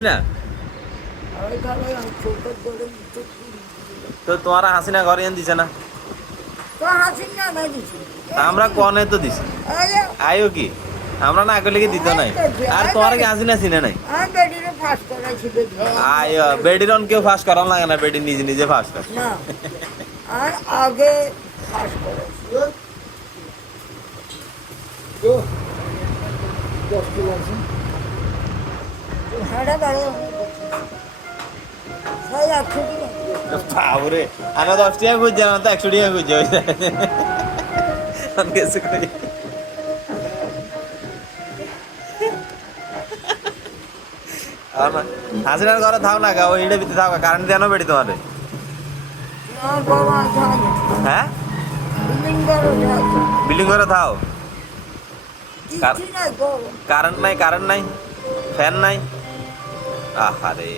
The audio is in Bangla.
না তো তোমার হাসিনা ঘরে এনে দিছে না আমরা কনে তো দিছি আইও কি আমরা না করলে কি দিত নাই আর তোমার কি হাসিনা চিনে নাই আইও বেডির অন কেউ ফাঁস করান লাগে না বেডি নিজে নিজে ফাঁস করে আর আগে ফাঁস করেছি বাবরে আমরা 10 টাকা খুঁজছি না তো 100 টাকা খুঁজছি হাসিনার ঘরে থাও না গা ওই ভিতরে থাও কারেন্ট দেন বেড়ি তোমার হ্যাঁ বিল্ডিং ঘরে থাও কারেন্ট নাই ফ্যান নাই আহারে